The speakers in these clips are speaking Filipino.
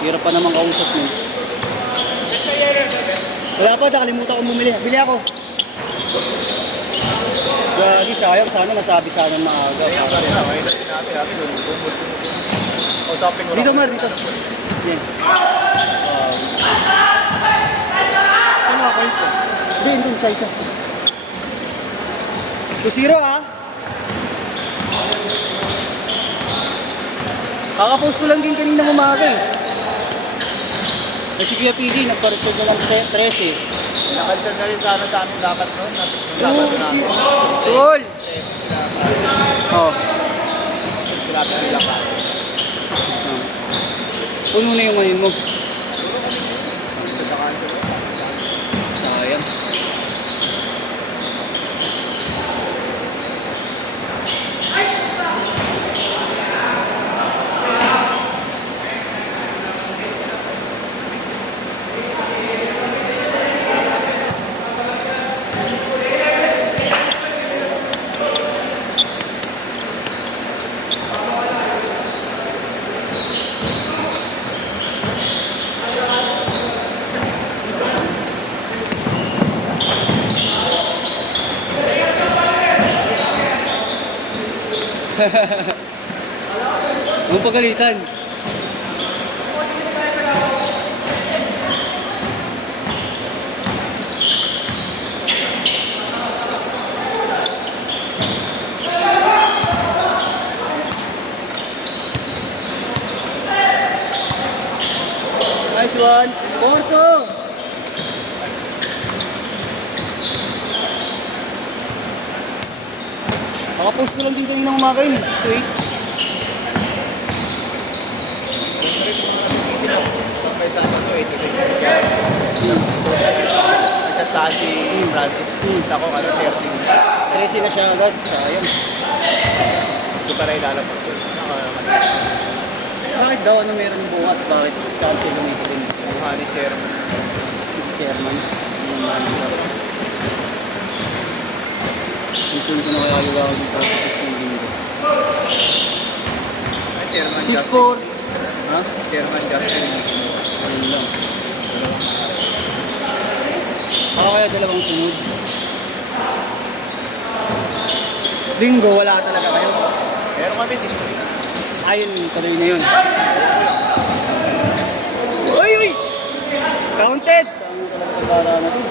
Hirap pa naman kausap mo. Wala pa, nakalimutan ko bumili. Bili ako. Gagi, sayang. Sana nasabi sana na aga. Dito, Mar, dito. Yan. Ano ako yun? Hindi, hindi, isa-isa. 2-0 ah. Kakapost ko lang din kanina umaga eh. Si Kuya PD, nagpa-restore na lang 13. Nakansel na rin sana sa amin dapat noon. Sabado na ako. Cool! Oo. Sila nila pa. Puno na yung ngayon mo. Sayang. Huwag pagalitan. Nice one. Porto. Nakapost ko lang dito yung umaga yun. 6 to 8. May Sabado, 8 Nagchat sa si Francis. Ako, 13. 13 na siya agad. Sayang. Ito para ilalabas ko. Bakit daw ano meron bukas? Bakit cancel yung meeting? Buha ni Chairman. Chairman. Yung manager. Gusto ko na kaya gawin yung process ng linggo. Ay, Chairman 6-4. Ha? Chairman Justin. Ayun lang. Baka kaya dalawang sunod. Linggo, wala talaga kayo. Meron kami 6 Ayun, tuloy na yun. Uy, uy! Counted! Ano talaga para na ito?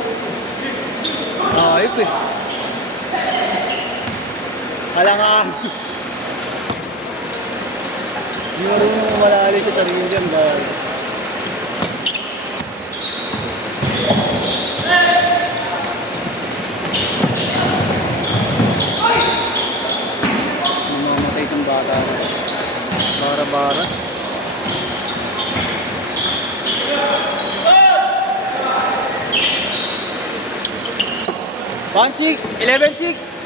Ayop eh. Halangan. Hindi marunong malali sa sarili dyan. Dahil namamatay itong bata. Bara-bara. One 6, 11-6.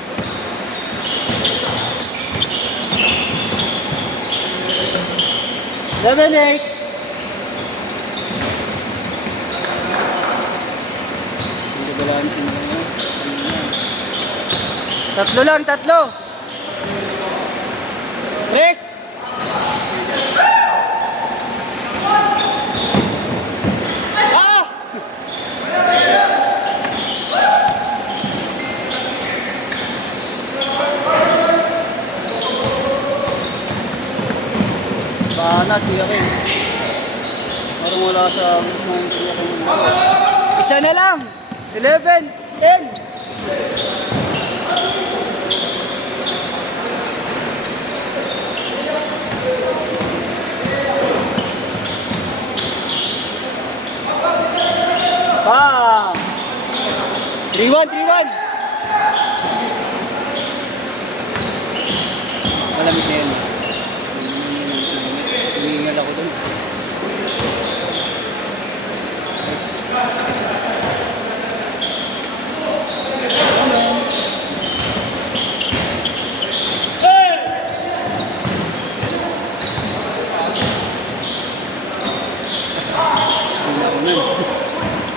Seven, 8. Hindi balansin na yun. Tatlo lang, tatlo. Tres. Ah! Banat, tiyak eh. Parang wala sa mind tiyak eh. Isa na lang. 11, 10. Bam! 3-1, 3-1. Malamig na yun. Humingal ako dun.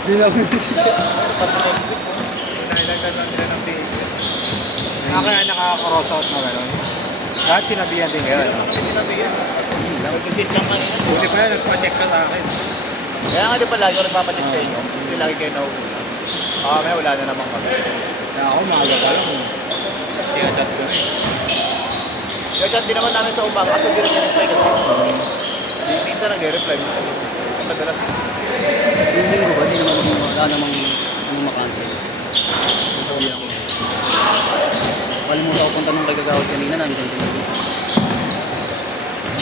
Hindi na ako Nailagan lang nila ng page. Kaya nakaka-cross out na gano'n. Lahat sinabihan din gano'n. Sinabihan. Nag-visit lang kanina. Buti pa yan, nagpa-check ka sa akin. Kaya nga di pa lagi ako nagpapacheck sa inyo. Kasi lagi kayo nauuna. May wala na naman kami. Kaya ako, maaga pa lang. Kaya chat ko na eh. Kaya chat din naman namin sa umaga kasi hindi rin reply kasi. Minsan nag-reply. Minsan madalas. Yung linggo ba, di naman wala namang makancel. Hindi ako. Kalimutan ako punta nung kagagawad kanina namin sa sinabi.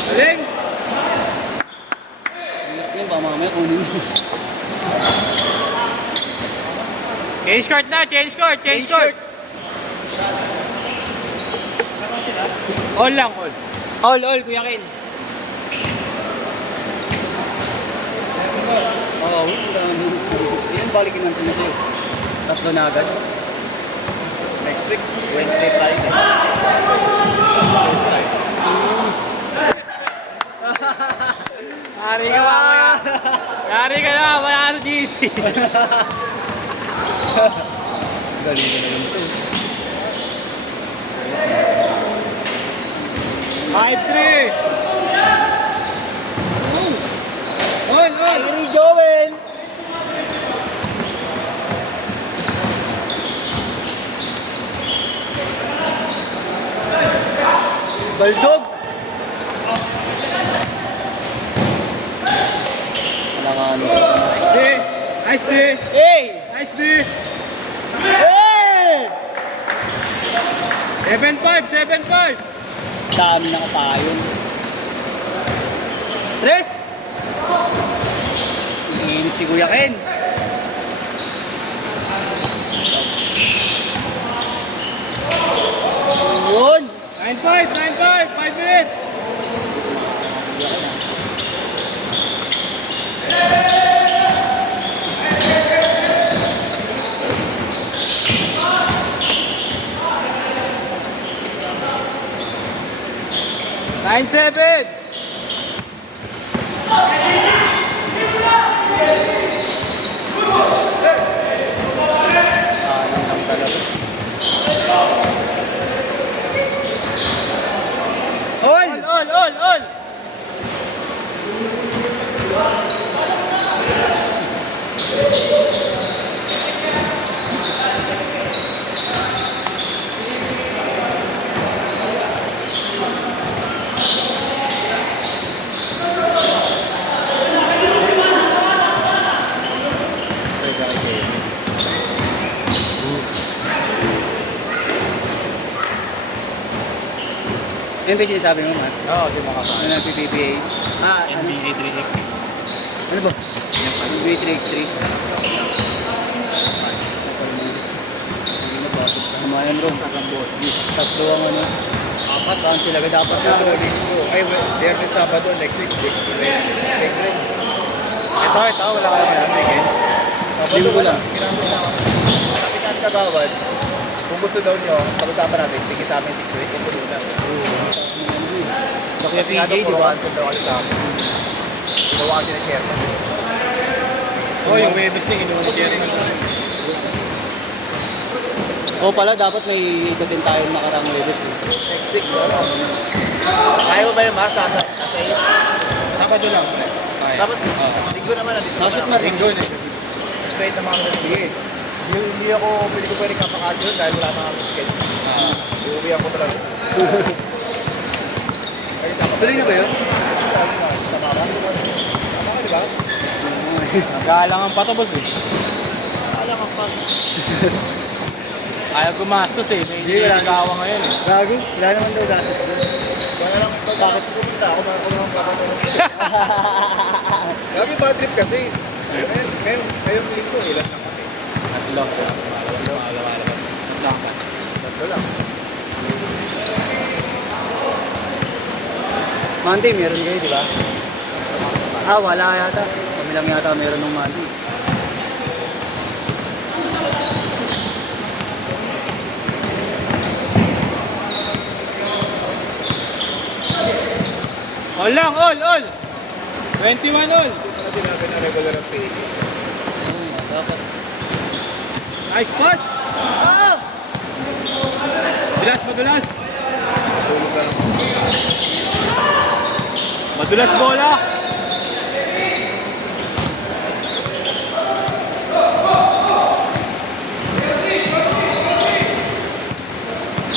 Aling! Yan ba mamaya kunin mo. Change court na, change court, change court! All lang, all. All, Kuya Ken. Oo, yan balikin lang sila sa'yo. Tatlo na agad. Next week, Wednesday, Friday. Yari ka mamaya. Yari ka na mamaya sa GC. Galing na naman ito. 5-3. All! Ari Joel! Baldog! Wala ka ano. Nice day! Nice day! Hey! Nice day! Hey! 7-5! 7-5! Dami nakapayon. Tres! Iinit si Kuya Ken. Yun! 9-5! 9-5! 5 minutes! Nine seven. All. 'Yan ba yung sinasabi mo, Matt? Oo, di makakain. Ano na PPPA? Ano? NBA 3X. Ano ba? NBA 3x3. Hindi na bakit kamayan bro. Tatlo ang ano. Apat ang sila dapat na. Biyernes, Sabado, next week. Ito, wala ka naman weekends. Linggo lang. Kapitan Kagawad, kung gusto daw nyo, pag-usapan natin, sige sa amin 6 weeks, kung gusto na. Sa Kuya Kasi nga PJ, di daw, ba? cancel daw kasi sa amin. Ginawa kasi ng chairman. Oh, yung Webes niya, inuwi niya rin. O pala, dapat may ikutin tayo nakarang Webes. Next week, ano? Kaya mo ba yung Mars? Nasa Sabado lang. Dapat, linggo naman, nandito Nashoot naman na rin. Straight naman ako nagbigay. Hindi ako, pwede ko pwede kapakad yun dahil wala na akong schedule. Uuwi ako talaga. Ay, sama Tuloy na ba yun? Sama ka? Sama ka, di ba? Nagalangan pa tapos eh. Alam ang pag. Ayaw gumastos eh. Hindi wala. nagawa ngayon eh. Gago, wala naman daw gasos doon. Kaya lang, bakit pupunta ako naman kapatulong. Lagi bad trip kasi. Ngayong linggo, ilan lang kami. Tatlo. Tatlo lang. Monday, meron kayo, di ba? Wala yata. Kami lang yata meron ng Monday. All lang, all. 21 all. Ito na sinabi na regular ang pages. Dapat. Nice pass. Bilas, madulas. Tulog na lang. Madulas bola.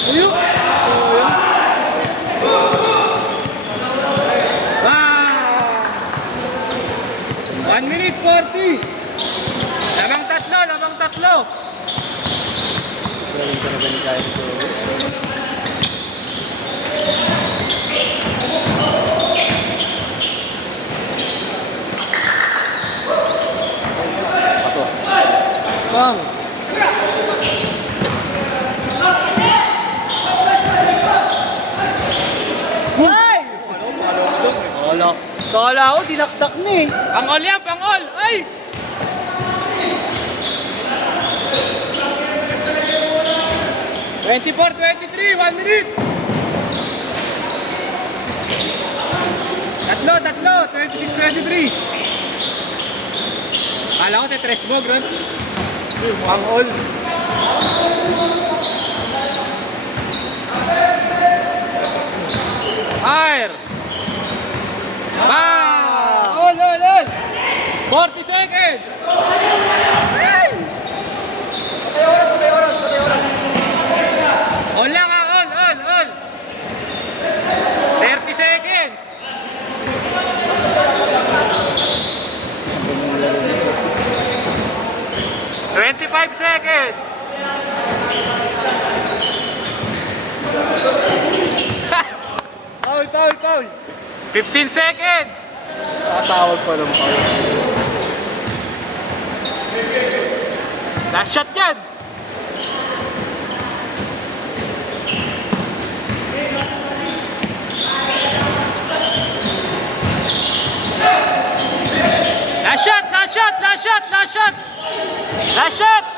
Ayun! Wow! 1 minute 40. Lamang tatlo. Gawin ka na ba ni Kyle ito? Pasok. Bang! Ay! Kala ko, dinakdak na eh. Pang-all yan, pang-all. Ay! ¡24, 23, 1 minute! Tatlo, 26, 23. Kala ko te-tres mo, Gron. Ang all. Fire! Bang! All! 40 seconds! Ay! All lang ha, all! 30 seconds! $25 seconds! Foul. 15 seconds! Tatawag pa ng foul. Last shot yan! Last shot! Last shot!